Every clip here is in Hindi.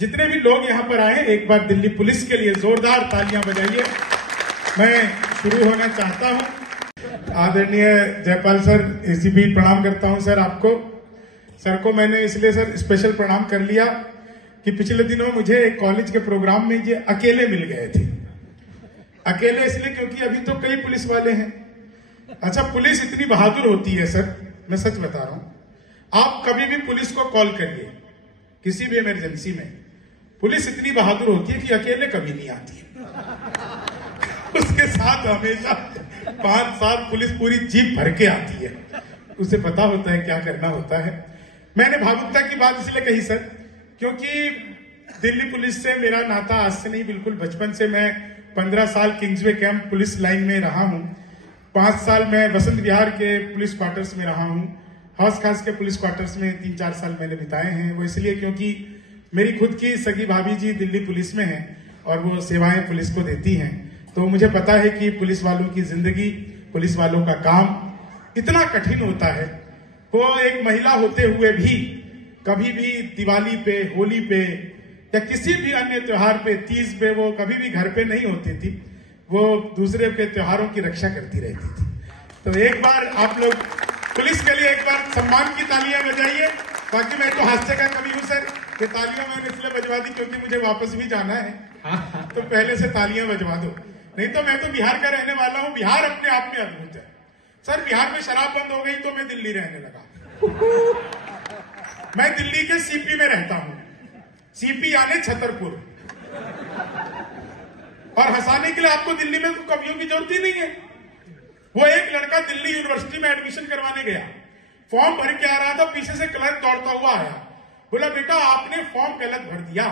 जितने भी लोग यहाँ पर आए, एक बार दिल्ली पुलिस के लिए जोरदार तालियां बजाइए। मैं शुरू होना चाहता हूँ। आदरणीय जयपाल सर, एसीपी, प्रणाम करता हूँ सर आपको। सर को मैंने इसलिए सर स्पेशल प्रणाम कर लिया कि पिछले दिनों मुझे एक कॉलेज के प्रोग्राम में ये अकेले मिल गए थे। अकेले इसलिए क्योंकि अभी तो कई पुलिस वाले हैं। अच्छा, पुलिस इतनी बहादुर होती है सर, मैं सच बता रहा हूं। आप कभी भी पुलिस को कॉल करिए किसी भी इमरजेंसी में, पुलिस इतनी बहादुर होती है कि अकेले कभी नहीं आती है। उसके साथ हमेशा 5 साल पुलिस पूरी जीप भर के आती है। उसे पता होता है क्या करना होता है। मैंने भावुकता की बात इसलिए कही सर क्योंकि दिल्ली पुलिस से मेरा नाता आज से नहीं, बिल्कुल बचपन से। मैं 15 साल किंग्सवे कैंप पुलिस लाइन में रहा हूं। 5 साल मैं वसंत विहार के पुलिस क्वार्टर्स में रहा हूं। हौस खास के पुलिस क्वार्टर्स में 3-4 साल मैंने बिताए हैं। वो इसलिए क्योंकि मेरी खुद की सगी भाभी जी दिल्ली पुलिस में हैं और वो सेवाएं पुलिस को देती हैं। तो मुझे पता है कि पुलिस वालों की जिंदगी, पुलिस वालों का काम इतना कठिन होता है। वो एक महिला होते हुए भी कभी भी दिवाली पे, होली पे या किसी भी अन्य त्योहार पे, तीज पे वो कभी भी घर पे नहीं होती थी। वो दूसरे के त्योहारों की रक्षा करती रहती थी। तो एक बार आप लोग पुलिस के लिए एक बार सम्मान की तालियां बजाइए। बाकी मैं तो हास्य का कवि हूं सर, ये तालियां मैंने इसलिए बजवा दी क्योंकि मुझे वापस भी जाना है, तो पहले से तालियां बजवा दो। नहीं तो मैं तो बिहार का रहने वाला हूं। बिहार अपने आप में अद्भुत है सर। बिहार में शराब बंद हो गई तो मैं दिल्ली रहने लगा। मैं दिल्ली के सीपी में रहता हूं। सीपी यानी छतरपुर। और हंसाने के लिए आपको दिल्ली में तो कवियों की जरूरत ही नहीं है। वो एक लड़का दिल्ली यूनिवर्सिटी में एडमिशन करवाने गया, फॉर्म भर के आ रहा था, पीछे से क्लर्क दौड़ता हुआ आया, बोला बेटा आपने फॉर्म गलत भर दिया।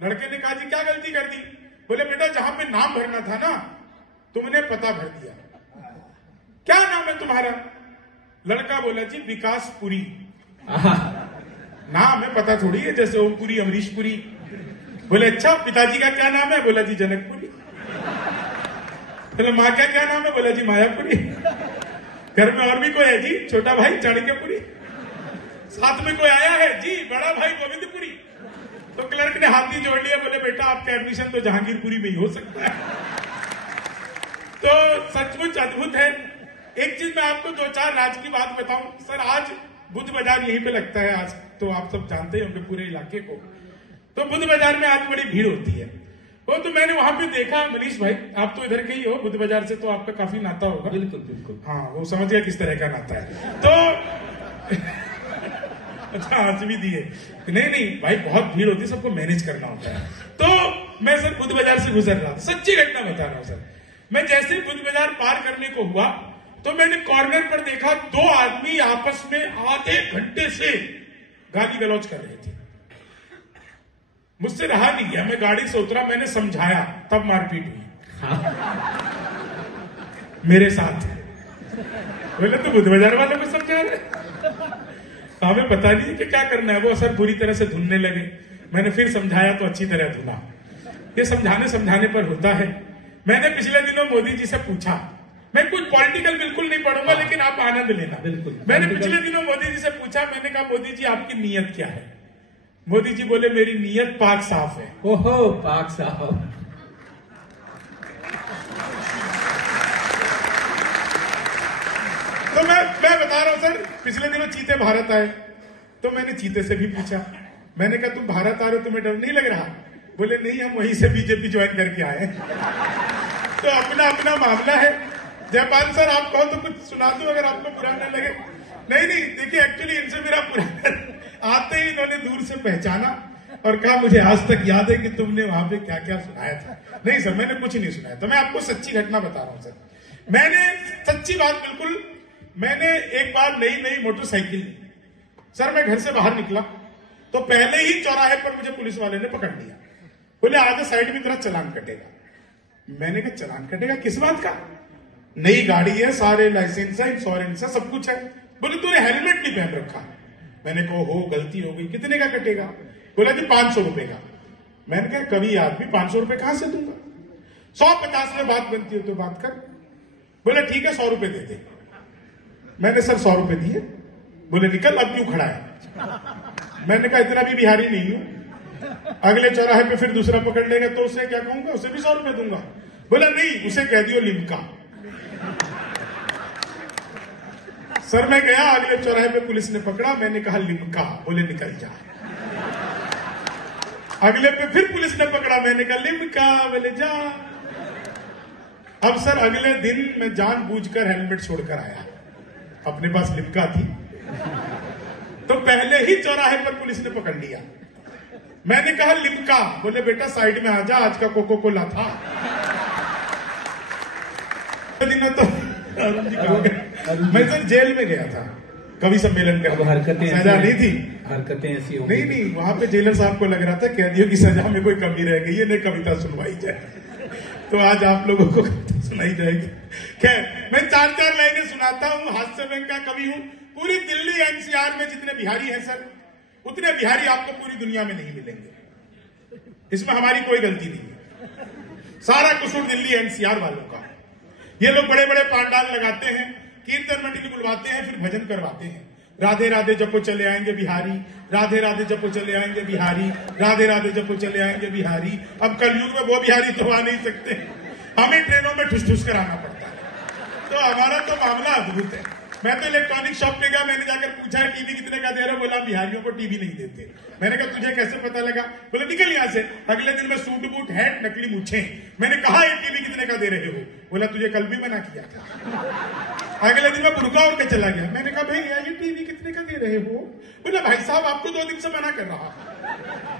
लड़के ने कहा जी क्या गलती कर दी? बोले बेटा जहां पे नाम भरना था ना, तुमने पता भर दिया। क्या नाम है तुम्हारा? लड़का बोला जी विकासपुरी। नाम है, पता थोड़ी है, जैसे ओमपुरी, अमरीशपुरी। बोले अच्छा, पिताजी का क्या नाम है? बोला जी जनकपुरी। बोले माँ का क्या नाम है? बोला जी मायापुरी। घर में और भी कोई है जी? छोटा भाई चाणक्यपुरी। साथ में कोई आया है जी? बड़ा भाई गोविंदपुरी। तो क्लर्क ने हाथी जोड़ लिया, बोले बेटा आपका एडमिशन तो जहांगीरपुरी में ही हो सकता है। तो सचमुच अद्भुत है। एक चीज मैं आपको 2-4 राज की बात बताऊं सर। आज बुद्ध बाजार यहीं पे लगता है, आज तो आप सब जानते होंगे पूरे इलाके को। तो बुद्ध बाजार में आज बड़ी भीड़ होती है। वो तो मैंने वहां पे देखा, मनीष भाई आप तो इधर के ही हो, बुद्ध बाजार से तो आपका काफी नाता होगा। बिल्कुल बिल्कुल। हाँ, वो समझ गया किस तरह का नाता है। तो अच्छा हंस भी दिए। नहीं भाई, बहुत भीड़ होती है, सबको मैनेज करना होता है। तो मैं सर बुद्ध बाजार से गुजर रहा था, सच्ची घटना बता रहा हूं सर। मैं जैसे बुद्ध बाजार पार करने को हुआ तो मैंने कॉर्नर पर देखा 2 आदमी आपस में आधे घंटे से गाली गलौज कर रहे थे। मुझसे रहा नहीं गया, मैं गाड़ी से उतरा, मैंने समझाया, तब मारपीट हुई मेरे साथ। बोले तो बुद्ध बाजार वालों को समझा रहे, हमें पता नहीं कि क्या करना है। वो सर बुरी तरह से धुनने लगे। मैंने फिर समझाया तो अच्छी तरह धुना। ये समझाने पर होता है। मैंने पिछले दिनों मोदी जी से पूछा, मैं कुछ पॉलिटिकल बिल्कुल नहीं पढ़ूंगा लेकिन आप आनंद लेना। बिल्कुल। मैंने पिछले दिनों मोदी जी से पूछा, मैंने कहा मोदी जी आपकी नीयत क्या है? मोदी जी बोले मेरी नीयत पाक साफ है। ओहो, पाक साफ। तो मैं बता रहा हूं सर, पिछले दिनों चीते भारत आए तो मैंने चीते से भी पूछा, मैंने कहा तुम भारत आ रहे हो, तुम्हें डर नहीं लग रहा? बोले नहीं, हम वहीं से बीजेपी ज्वाइन करके आए। तो अपना अपना मामला है। जयपाल सर आप कहो तो कुछ सुना दो अगर आपको बुरा न लगे। नहीं देखिए, एक्चुअली इनसे मेरा पूरा आते ही इन्होंने दूर से पहचाना और कहा मुझे आज तक याद है कि तुमने वहां पे क्या क्या सुनाया था। नहीं सर, मैंने कुछ नहीं सुनाया। तो मैं आपको सच्ची घटना बता रहा हूं सर। मैंने सच्ची बात बिल्कुल, मैंने एक बार नई मोटरसाइकिल ली सर। मैं घर से बाहर निकला तो पहले ही चौराहे पर मुझे पुलिस वाले ने पकड़ लिया। बोले आगे साइड में तेरा चालान कटेगा। मैंने कहा चालान कटेगा? किस बात का? नई गाड़ी है, सारे लाइसेंस है, इंश्योरेंस है, सब कुछ है। बोले तूने हेलमेट नहीं पहन रखा। मैंने कहा हो गलती हो गई। कितने का कटेगा? बोला जी 500 रुपए का। मैंने कहा कभी आदमी 500 रुपए कहां से दूंगा? 150 में बात बनती हो तो बात कर। बोले ठीक है 100 रुपए दे दे। मैंने सर 100 रुपए दिए। बोले निकल, अब क्यों खड़ा है? मैंने कहा इतना भी बिहारी नहीं हूं। अगले चौराहे पे फिर दूसरा पकड़ लेगा तो उसे क्या कहूंगा, उसे भी 100 रुपए दूंगा। बोला नहीं, उसे कह दियो लिमका। सर मैं गया, अगले चौराहे पे पुलिस ने पकड़ा, मैंने कहा लिमका, बोले निकल जा। अगले पे फिर पुलिस ने पकड़ा, मैंने कहा लिमका, बोले जा। अब सर अगले दिन मैं जानबूझकर हेलमेट छोड़कर आया, अपने पास लिमका थी, तो पहले ही चौराहे पर पुलिस ने पकड़ लिया। मैंने कहा लिमका, बोले बेटा साइड में आ जा, आज का कोको कोला था। दिन तो मैं सर जेल में गया था कवि सम्मेलन का, हरकतें सजा नहीं थी, हरकतें ऐसी हो नहीं, वहां पे जेलर साहब को लग रहा था कैदियों की सजा में कोई कमी रह गई है, नहीं कविता सुनवाई जाए। तो आज आप लोगों को सुनाई जाएगी। खैर मैं 4-4 लाइनें सुनाता हूँ, हास्य व्यंग का कवि हूँ। पूरी दिल्ली एनसीआर में जितने बिहारी हैं सर, उतने बिहारी आपको पूरी दुनिया में नहीं मिलेंगे, इसमें हमारी कोई गलती नहीं है, सारा कसूर दिल्ली एनसीआर वालों का। ये लोग बड़े बड़े पांडाल लगाते हैं, कीर्तन मंडली बुलवाते हैं, फिर भजन करवाते हैं, राधे राधे जपो चले आएंगे बिहारी, राधे राधे जपो चले आएंगे बिहारी, राधे राधे जपो चले आएंगे बिहारी। अब कलयुग में वो बिहारी तो आ नहीं सकते, हमें ट्रेनों में ठुस ठुस कर आना पड़ता है। तो हमारा तो मामला अद्भुत है। मैं तो इलेक्ट्रॉनिक शॉप पे गया, मैंने जाकर पूछा टीवी कितने का दे रहे हो, बोला बिहारियों को टीवी नहीं देते। मैंने कहा तुझे कैसे पता लगा, बोला निकल यहां से। अगले दिन में सूट बूट हैट नकली मूछे, मैंने कहा ये टीवी कितने का दे रहे हो, बोला तुझे कल भी मना किया था। अगले दिन में बुर्का उड़ के चला गया, मैंने कहा भैया ये टीवी कितने का दे रहे हो, बोला भाई साहब आपको 2 दिन से मना कर रहा,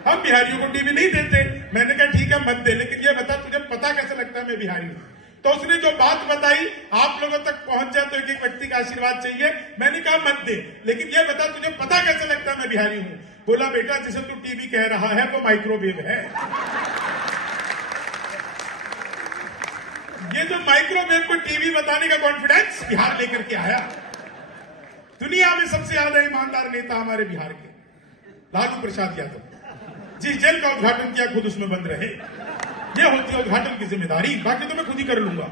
हम बिहारियों को टीवी नहीं देते। मैंने कहा ठीक है मत दे, लेकिन ये बता तुझे पता कैसे लगता है मैं बिहारी हूं। तो उसने जो बात बताई आप लोगों तक पहुंच जाए तो एक व्यक्ति का आशीर्वाद चाहिए। मैंने कहा मत दे, लेकिन ये बता तुझे पता कैसे लगता है मैं बिहारी हूं। बोला बेटा जिसे तू टीवी कह रहा है वो माइक्रोवेव है। ये जो माइक्रोवेव को टीवी बताने का कॉन्फिडेंस बिहार लेकर के आया। दुनिया में सबसे ज्यादा ईमानदार नेता हमारे बिहार के लालू प्रसाद यादव। जिस जेल का उद्घाटन किया खुद उसमें बंद रहे, ये होती है उद्घाटन की जिम्मेदारी, बाकी तो मैं खुद ही कर लूंगा,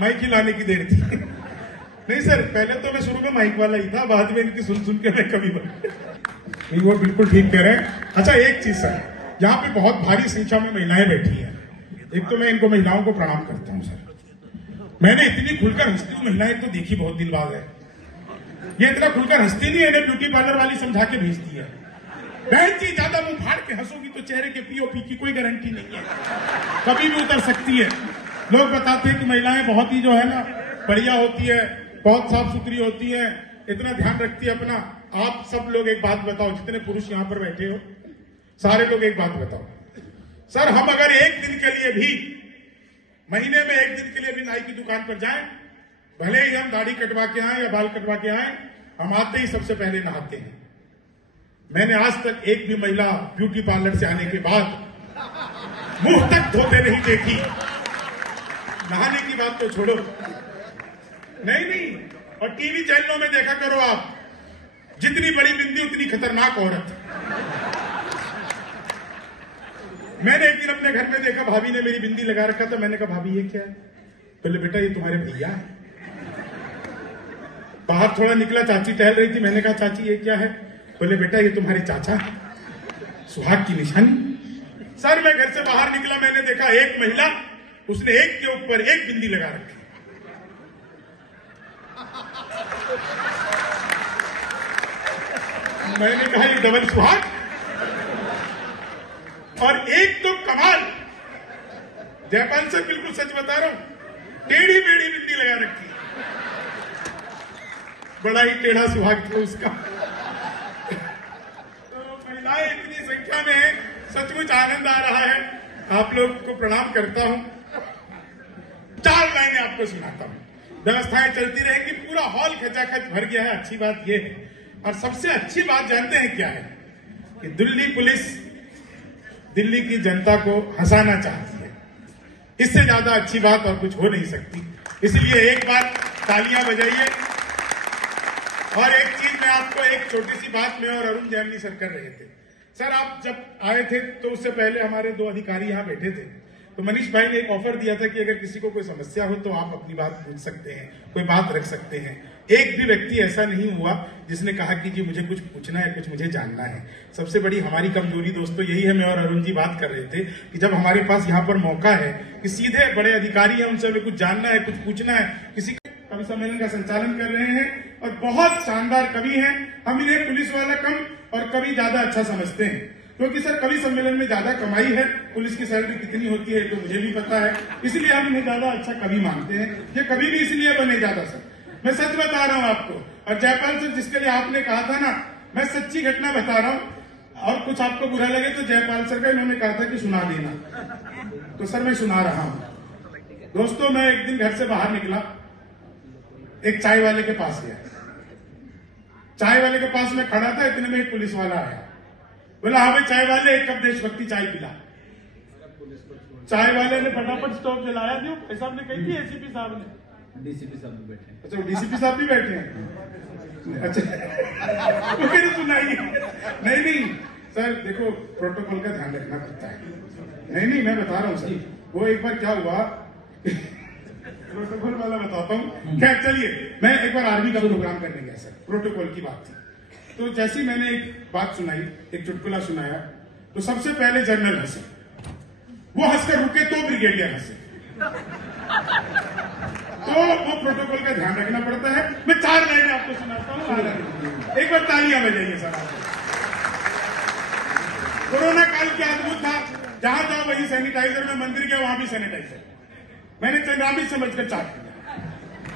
माइक ही लाने की देर थी। नहीं सर पहले तो मैं शुरू में माइक वाला ही था, बाद में इनकी सुन सुन के मैं कभी बन। नहीं वो बिल्कुल ठीक कह रहे हैं। अच्छा एक चीज सर, यहाँ पे बहुत भारी संख्या में महिलाएं बैठी हैं। एक तो मैं इनको महिलाओं को प्रणाम करता हूँ सर, मैंने इतनी खुलकर हंसती हुई महिलाएं तो देखी बहुत दिन बाद है। ये इतना खुलकर हंसती नहीं है, इन्हें ब्यूटी पार्लर वाली समझा के भेजती है। बहन जी ज्यादा मुंह फाड़ के हंसोगी तो चेहरे के पीओपी की कोई गारंटी नहीं है, कभी भी उतर सकती है। लोग बताते हैं कि महिलाएं बहुत ही जो है ना बढ़िया होती है, बहुत साफ सुथरी होती है, इतना ध्यान रखती है अपना। आप सब लोग एक बात बताओ, जितने पुरुष यहाँ पर बैठे हो सारे लोग एक बात बताओ सर, हम अगर एक दिन के लिए भी, महीने में एक दिन के लिए भी नाई की दुकान पर जाएं, भले ही हम दाढ़ी कटवा के आए या बाल कटवा के आए, हम आते ही सबसे पहले नहाते हैं। मैंने आज तक एक भी महिला ब्यूटी पार्लर से आने के बाद मुंह तक धोते नहीं देखी। नहाने की बात तो छोड़ो, नहीं। और टीवी चैनलों में देखा करो आप, जितनी बड़ी बिंदी उतनी खतरनाक औरत। मैंने एक दिन अपने घर में देखा, भाभी ने मेरी बिंदी लगा रखा था। मैंने कहा भाभी ये क्या है, बोले बेटा ये तुम्हारे भैया है। बाहर थोड़ा निकला, चाची टहल रही थी, मैंने कहा चाची ये क्या है, बोले बेटा ये तुम्हारे चाचा है, सुहाग की निशानी। सर मैं घर से बाहर निकला, मैंने देखा एक महिला, उसने एक के ऊपर एक बिंदी लगा रखी। मैंने कहा ये डबल सुहाग। और एक तो कमाल, जयपाल सर बिल्कुल सच बता रहा हूं, टेढ़ी मेढ़ी बिंदी लगा रखी, बड़ा ही टेढ़ा सुहाग था उसका। तो महिलाएं इतनी संख्या में है, सचमुच आनंद आ रहा है। आप लोग को प्रणाम करता हूं। 4 लाइनें आपको सुनाता हूं, व्यवस्थाएं चलती रहेगी, पूरा हॉल खचाखच भर गया है। अच्छी बात यह है, और सबसे अच्छी बात जानते हैं क्या है, कि दिल्ली पुलिस दिल्ली की जनता को हंसाना चाहती है। इससे ज्यादा अच्छी बात और कुछ हो नहीं सकती। इसलिए एक बार तालियां बजाइए। और एक चीज मैं आपको, एक छोटी सी बात मैं और अरुण जैमिनी सर कर रहे थे। सर आप जब आए थे तो उससे पहले हमारे 2 अधिकारी यहां बैठे थे, तो मनीष भाई ने एक ऑफर दिया था कि अगर किसी को कोई समस्या हो तो आप अपनी बात पूछ सकते हैं, कोई बात रख सकते हैं। एक भी व्यक्ति ऐसा नहीं हुआ जिसने कहा कि जी मुझे कुछ पूछना है, कुछ मुझे जानना है। सबसे बड़ी हमारी कमजोरी दोस्तों यही है, मैं और अरुण जी बात कर रहे थे कि जब हमारे पास यहाँ पर मौका है कि सीधे बड़े अधिकारी हैं, उनसे हमें कुछ जानना है, कुछ पूछना है। किसी कवि सम्मेलन का संचालन कर रहे हैं और बहुत शानदार कवि हैं। हम इन्हें पुलिस वाला कम और कवि ज्यादा अच्छा समझते हैं, क्योंकि सर कवि सम्मेलन में ज्यादा कमाई है। पुलिस की सैलरी कितनी होती है तो मुझे भी पता है, इसलिए हम इन्हें ज्यादा अच्छा कवि मानते हैं। ये कवि भी इसलिए बने ज्यादा सर, मैं सच बता रहा हूं आपको। और जयपाल सर, जिसके लिए आपने कहा था ना, मैं सच्ची घटना बता रहा हूं और कुछ आपको बुरा लगे तो जयपाल सर का इन्होंने कहा था कि सुना देना, तो सर मैं सुना रहा हूं। दोस्तों, मैं एक दिन घर से बाहर निकला, एक चाय वाले के पास गया। चाय वाले के पास मैं खड़ा था, इतने में एक पुलिस वाला आया। बोला हाँ भाई चाय वाले, एक कप देशभक्ति चाय पिला। चाय वाले ने फटाफट स्टोव जलाया। दियो भाई साहब ने कही थी, एसीपी साहब ने, डीसीपी साहब भी बैठे हैं। अच्छा, डीसीपी साहब भी बैठे हैं। अच्छा वो कह सुनाइए। नहीं सर, देखो प्रोटोकॉल का ध्यान रखना पड़ता है। नहीं मैं बता रहा हूँ सर, वो एक बार क्या हुआ प्रोटोकॉल वाला बताता हूँ। खैर चलिए, मैं एक बार आर्मी का प्रोग्राम करने गया सर, प्रोटोकॉल की बात थी। तो जैसे ही मैंने एक बात सुनाई, एक चुटकुला सुनाया, तो सबसे पहले जनरल हंसे। वो हंसकर रुके तो ब्रिगेडियर हंसे। तो वो प्रोटोकॉल का ध्यान रखना पड़ता है। मैं 4 लाइनें आपको सुनाता हूँ, एक बार तालियां बजाइए सर। कोरोना काल क्या अद्भुत था, जहां जाओ वहीं सैनिटाइजर, में मंदिर गया वहां भी सैनिटाइजर। मैंने चंद्रामी समझकर चाट किया,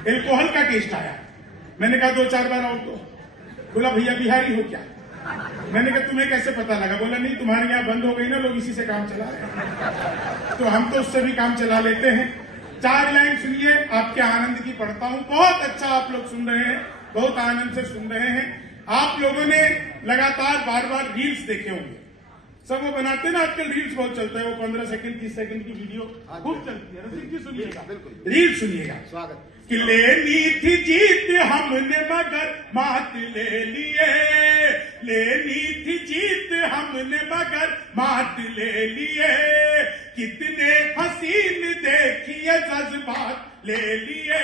एल्कोहल का टेस्ट आया। मैंने कहा 2-4 बार और तो। बोला भैया बिहारी हो क्या? मैंने कहा तुम्हें कैसे पता लगा? बोला नहीं, तुम्हारे यहाँ बंद हो गई ना, लोग इसी से काम चला रहे, तो हम तो उससे भी काम चला लेते हैं। 4 लाइन सुनिए, आपके आनंद की पढ़ता हूं। बहुत अच्छा आप लोग सुन रहे हैं, बहुत आनंद से सुन रहे हैं। आप लोगों ने लगातार बार रील्स देखे होंगे, सब वो बनाते हैं ना आजकल, रील्स बहुत चलता है, वो 15 सेकंड 30 सेकंड की वीडियो खूब चलती है। रसिक जी सुनिएगा, रील सुनिएगा। स्वागत। कि लेनी थी जीत हमने मगर मात ले लिए, लेनी थी जीत हमने मगर मात ले लिए, कितने हसीन देखिए जज्बात ले लिए,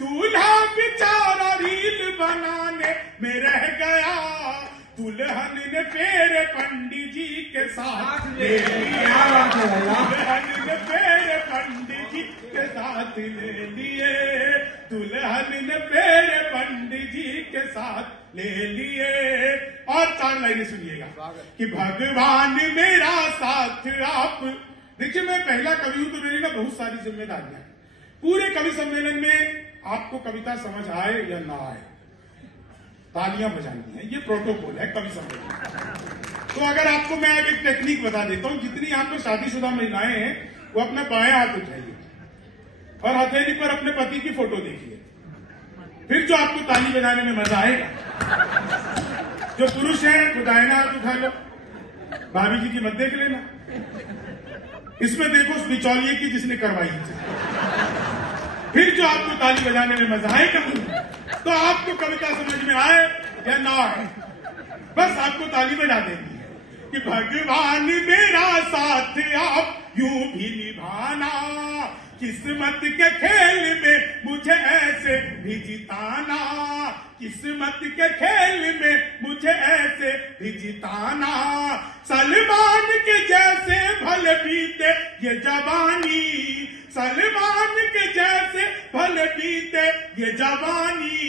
दूल्हा बेचारा रील बनाने में रह गया, दुल्हन ने फेर पंडित जी के साथ ले लिया, दुल्हन ने फेर पंडित जी के साथ ले लिए, दुल्हन ने फेर पंडित जी के साथ ले लिए। और 4 लाइनें सुनिएगा कि भगवान मेरा साथ आप। देखिए, मैं पहला कवि हूं तो मेरी ना बहुत सारी जिम्मेदारियां। पूरे कवि सम्मेलन में आपको कविता समझ आए या ना आए, तालियां बजानी है, ये प्रोटोकॉल है कवि सम्मेलन। तो अगर आपको मैं एक टेक्निक बता देता हूं, जितनी यहाँ पर शादीशुदा महिलाएं हैं वो अपना बाएं हाथ उठाइए और हथेली पर अपने पति की फोटो देखिए, फिर जो आपको ताली बजाने में मजा आएगा। जो पुरुष हैं वो दाहिना हाथ उठा लो, भाभी जी की मत देख लेना, इसमें देखो उस बिचौलिए की जिसने करवाई थी। फिर जो आपको ताली बजाने में मजा आएगा, तो आपको कविता समझ में आए या ना आए, बस आपको ताली बजा देनी है कि भगवान मेरा साथ आप यूं भी निभाना, किस्मत के खेल में मुझे ऐसे भी जिताना, किस्मत के खेल में मुझे ऐसे भी जिताना, सलमान के जैसे भले बीते ये जवानी, सलमान के जैसे भले बीते ये जवानी,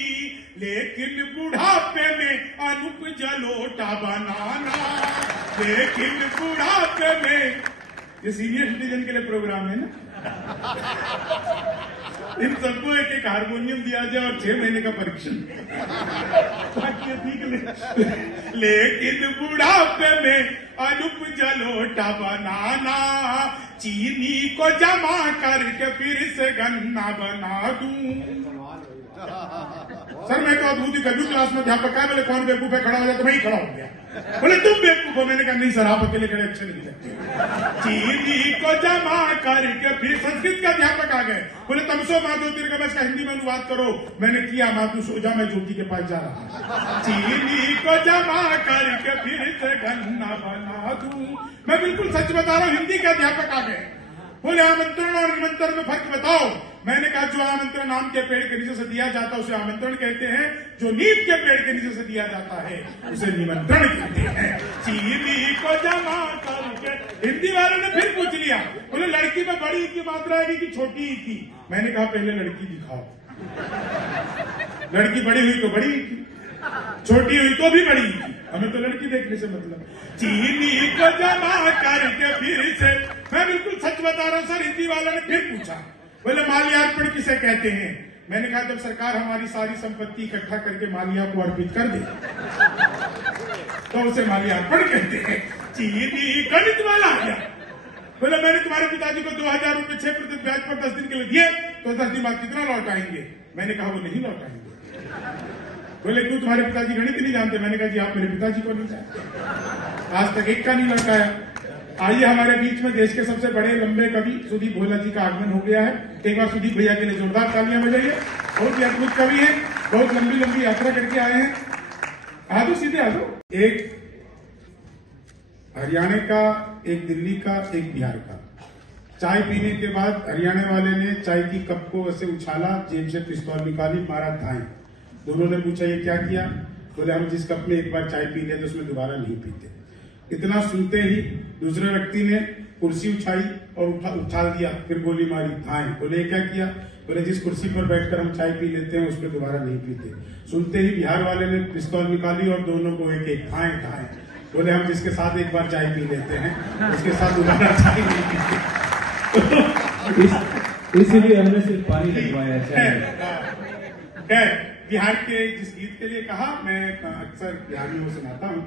लेकिन बुढ़ापे में अनूप जलोटा बनाना, लेकिन बुढ़ापे में। ये सीनियर सिटीजन के लिए प्रोग्राम है ना, इन सबको एक हारमोनियम दिया जाए और 6 महीने का परीक्षण, लेकिन बुढ़ापे में अनूप जलोटा बनाना, चीनी को जमा करके फिर से गन्ना बना दूं। सर मैं तो अद्भुत कभी क्लास में अध्यापक है, बोले कौन बेवकूफ है, खड़ा हो जाए, तो मैं ही खड़ा हो गया। बोले तुम बेवकूफ हो, मैंने कहा नहीं सर, आप अकेले खड़े अच्छे नहीं लगते। चीनी को जमा करके फिर संस्कृत का अध्यापक आ गए, बोले तमसो माँ ज्योतिर्गमय का हिंदी में अनुवाद करो। मैंने किया, माँ तू सो जा, मैं ज्योति के पास जा रहा। चीनी को जमा करके फिर से गन्ना बना दूं। मैं बिल्कुल सच बता रहा हूँ, हिंदी के अध्यापक आ गए, बोले आमंत्रण और निमंत्रण में फर्क बताओ। मैंने कहा जो आमंत्रण आम के पेड़ के नीचे से दिया जाता है उसे आमंत्रण कहते हैं, जो नीम के पेड़ के नीचे से दिया जाता है उसे निमंत्रण कहते हैं। चीनी को जमा करके हिंदी वालों ने फिर पूछ लिया, बोले लड़की में बड़ी की मात्रा है कि छोटी की? मैंने कहा पहले लड़की दिखाओ, लड़की बड़ी हुई तो बड़ी की, छोटी हुई तो भी बड़ी की, हमें तो लड़की देखने से मतलब। चीनी को जमा करके फिर से, मैं बिल्कुल सच बता रहा हूं सर। हिंदी वालों ने फिर पूछा, बोले माल्यार्पण किसे कहते हैं? मैंने कहा जब सरकार हमारी सारी संपत्ति इकट्ठा करके माल्या को अर्पित कर दे तो उसे माल्यार्पण कहते हैं। चीनी गणित वाला आ गया, बोले मैंने तुम्हारे पिताजी को 2000 रुपए 6% ब्याज पर 10 दिन के लिए दिए, तो 10 दिन बाद कितना लौटाएंगे? मैंने कहा वो नहीं लौटाएंगे। बोले क्यों, तुम्हारे पिताजी गणित नहीं जानते? मैंने कहा जी आप मेरे पिताजी को नहीं जानते, आज तक एक का नहीं लौटाया। आइए हमारे बीच में देश के सबसे बड़े लंबे कवि सुदीप भोला जी का आगमन हो गया है। एक बार सुदीप भैया के लिए जोरदार तालियां बजाइए। बहुत ही अद्भुत कवि है, बहुत लंबी लंबी यात्रा करके आए हैं। आ दो सीधे आ दो। एक हरियाणा का, एक दिल्ली का, एक बिहार का। चाय पीने के बाद हरियाणा वाले ने चाय की कप को ऐसे उछाला, जेब से पिस्तौल निकाली, मारा धाएं। दोनों ने पूछा ये क्या किया? बोले हम जिस कप में एक बार चाय पी लेते उसमें दोबारा नहीं पीते। इतना सुनते ही दूसरे व्यक्ति ने कुर्सी उछाई और उछाल दिया, फिर गोली मारी, धाएं। बोले क्या किया? बोले जिस कुर्सी पर बैठकर हम चाय पी लेते हैं उस पर दोबारा नहीं पीते। सुनते ही बिहार वाले ने पिस्तौल निकाली और दोनों को एक एक धाएं धाएं। बोले हम जिसके साथ एक बार चाय पी लेते हैं उसके साथ दोबारा चाय नहीं पीते। इसीलिए हमने सिर्फ पानी लगवाया है। बिहार के जिस गीत के लिए कहा, मैं अक्सर बिहारियों को सुनाता हूँ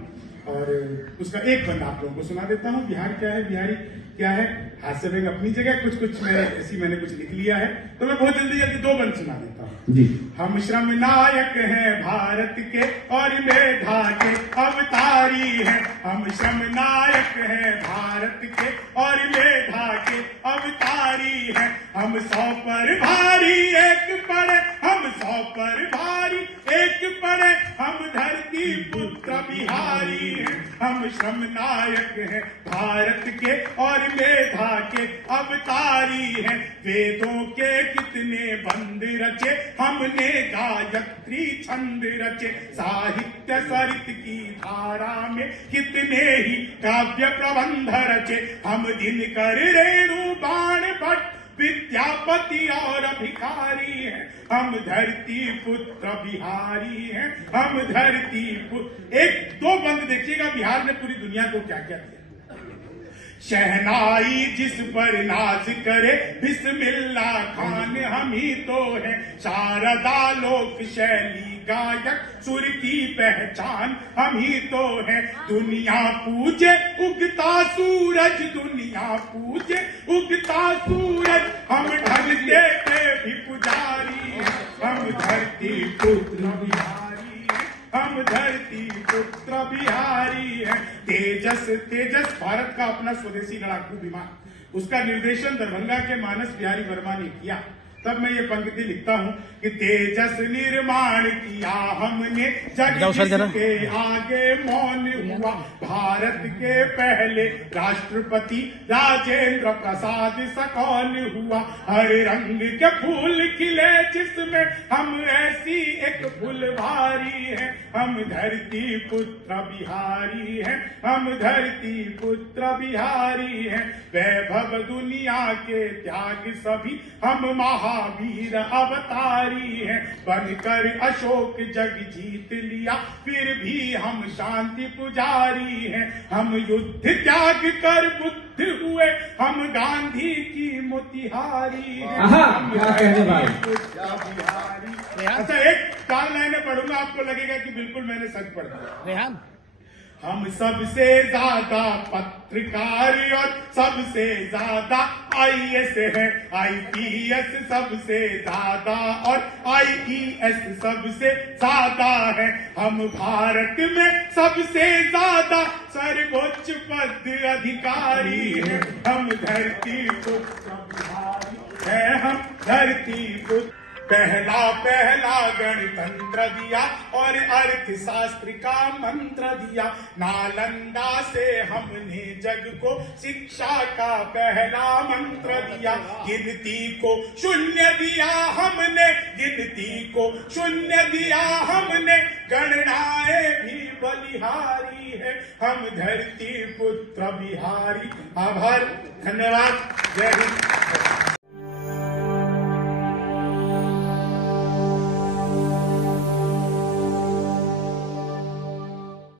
और उसका एक बंद आप लोगों को सुना देता हूँ। बिहार क्या है, बिहारी क्या है, हास्य व्यंग अपनी जगह, कुछ कुछ मैंने कुछ लिख लिया है, तो मैं बहुत जल्दी जल्दी दो बंद सुना देता हूँ जी। हम श्रम नायक हैं भारत के और मेधा के अवतारी हैं। हम श्रम नायक हैं भारत के और मेधा के अवतारी हैं। हम 100 पर भारी एक पड़े, हम 100 पर भारी एक पड़े, हम धरती पुत्र बिहारी हैं। हम श्रम नायक हैं भारत के और मेधा के अवतारी हैं। वेदों के कितने बंद रचे, हमने गायत्री छंद रचे। साहित्य सरित की धारा में कितने ही काव्य प्रबंध रचे। हम दिनकर रेणु बाण भट्ट विद्यापति और भिखारी हैं। हम धरती पुत्र बिहारी हैं। हम धरती पुत्र। एक दो बंद देखिएगा बिहार ने पूरी दुनिया को क्या क्या दिया। शहनाई जिस पर नाज करे बिस्मिल्लाह खान हम ही तो है। शारदा लोक शैली गायक सुर की पहचान हम ही तो है। दुनिया पूजे उगता सूरज, दुनिया पूजे उगता सूरज, हम ढलते के भी पुजारी हैं। हम धरती पुत्र बिहारी हैं। हम धरती पुत्र बिहारी हैं। तेजस भारत का अपना स्वदेशी लड़ाकू विमान, उसका निर्देशन दरभंगा के मानस बिहारी वर्मा ने किया। तब मैं ये पंक्ति लिखता हूँ कि तेजस निर्माण किया हमने, जग जिसके आगे मौन हुआ। भारत के पहले राष्ट्रपति राजेंद्र प्रसाद सा कौन हुआ। हर रंग के फूल खिले जिसमें हम ऐसी एक फुलवारी है। हम धरती पुत्र बिहारी हैं। हम धरती पुत्र बिहारी हैं। वैभव दुनिया के त्याग सभी, हम महावीर अवतारी हैं। बनकर अशोक जग जीत लिया, फिर भी हम शांति पुजारी हैं। हम युद्ध त्याग कर बुद्ध हुए, हम गांधी की मोतिहारी हैं। हम बिहारी। अच्छा एक 4 लाइनें पढ़ूंगा, आपको लगेगा कि बिल्कुल मैंने सच पढ़ दिया। हम सबसे ज्यादा पत्रकार और सबसे ज्यादा IAS है। IPS सबसे ज्यादा और IES सबसे ज्यादा है। हम भारत में सबसे ज्यादा सर्वोच्च पद अधिकारी हैं। हम धरती पुत्र बिहारी है। हम धरती पुत्र पहला गणतंत्र दिया और अर्थशास्त्र का मंत्र दिया। नालंदा से हमने जग को शिक्षा का पहला मंत्र दिया। गिनती को शून्य दिया हमने, गिनती को शून्य दिया हमने, गणनाएं भी बलिहारी है, हम धरती पुत्र बिहारी। आभार, धन्यवाद, जय हिंद।